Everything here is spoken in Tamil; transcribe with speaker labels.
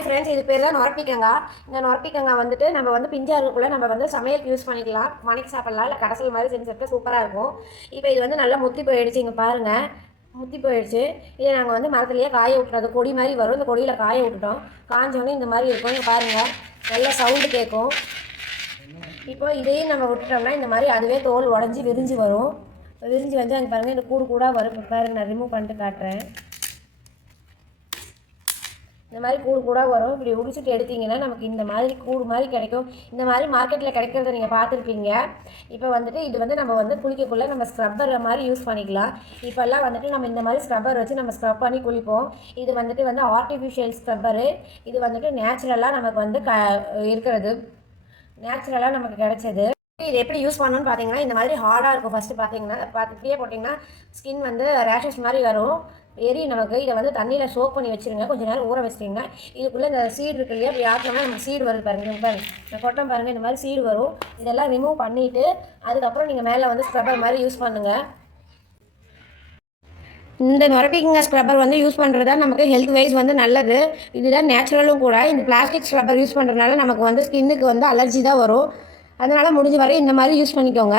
Speaker 1: ஃப்ரெண்ட்ஸ் இது பேர் தான் நொரப்பிக்கங்காய் இந்த நொரப்பிக்கங்காய் வந்துட்டு நம்ம வந்து பிஞ்சா நம்ம வந்து சமையலுக்கு யூஸ் பண்ணிக்கலாம். மணிக்கு சாப்பிடலாம் இல்லை கடைசல் மாதிரி செஞ்சு சாப்பிட்டா சூப்பராக இருக்கும். இப்போ இது வந்து நல்லா முத்தி போயிடுச்சு இங்கே பாருங்கள் முத்தி போயிடுச்சு. இதை நாங்கள் வந்து மரத்துலேயே காய விட்டுறோம். அது கொடி மாதிரி வரும். இந்த கொடியில் காய விட்டுட்டோம். காஞ்சோடனே இந்த மாதிரி இருக்கும். இங்கே பாருங்கள் நல்ல சவுண்டு கேட்கும். இப்போ இதையும் நம்ம விட்டுட்டோம்னா இந்த மாதிரி அதுவே தோல் உடஞ்சி விரிஞ்சு வரும். விரிஞ்சு வந்து அங்கே பாருங்கள் இந்த கூடு கூடாக வரும். பாருங்கள் நான் ரிமூவ் பண்ணிட்டு காட்டுறேன். இந்த மாதிரி கூடு கூட வரும். இப்படி உடிச்சிட்டு எடுத்தீங்கன்னா நமக்கு இந்த மாதிரி கூடு மாதிரி கிடைக்கும். இந்த மாதிரி மார்க்கெட்டில் கிடைக்கிறத நீங்கள் பார்த்துருப்பீங்க. இப்போ வந்துட்டு இது வந்து நம்ம வந்து குளிக்கக்குள்ளே நம்ம ஸ்க்ரப்பர் மாதிரி யூஸ் பண்ணிக்கலாம். இப்போல்லாம் வந்துட்டு நம்ம இந்த மாதிரி ஸ்க்ரப்பர் வச்சு நம்ம ஸ்க்ரப் பண்ணி குளிப்போம். இது வந்துட்டு வந்து ஆர்டிஃபிஷியல் ஸ்க்ரப்பரு இது வந்துட்டு நேச்சுரலாக நமக்கு வந்து க இருக்கிறது. நேச்சுரலாக நமக்கு கிடைச்சது. இது எப்படி யூஸ் பண்ணணும்னு பார்த்தீங்கன்னா இந்த மாதிரி ஹார்டாக இருக்கும். ஃபஸ்ட்டு பார்த்தீங்கன்னா பார்த்து இப்படியே போட்டிங்கன்னா ஸ்கின் வந்து ரேஷஸ் மாதிரி வரும். எரி நமக்கு இதை வந்து தண்ணியில் சோப் பண்ணி வச்சுருங்க. கொஞ்சம் நேரம் ஊற வச்சிருங்க. இதுக்குள்ளே இந்த சீடு இருக்கு இல்லையா? அப்படி ஆட்டினோம்னா நமக்கு சீடு வருது பாருங்க. பாருங்க. இந்த கொட்டம் பாருங்கள் இந்த மாதிரி சீடு வரும். இதெல்லாம் ரிமூவ் பண்ணிவிட்டு அதுக்கப்புறம் நீங்கள் மேலே வந்து ஸ்க்ரப்பர் மாதிரி யூஸ் பண்ணுங்கள் இந்த நொரப்பிங்க ஸ்க்ரப்பர் வந்து யூஸ் பண்ணுறது தான் நமக்கு ஹெல்த் வைஸ் வந்து நல்லது. இதுதான் நேச்சுரலும் கூட. இந்த பிளாஸ்டிக் ஸ்க்ரப்பர் யூஸ் பண்ணுறதுனால நமக்கு வந்து ஸ்கின்னுக்கு வந்து அலர்ஜி தான் வரும். அதனால் முடிஞ்ச வரை இந்த மாதிரி யூஸ் பண்ணிக்கோங்க.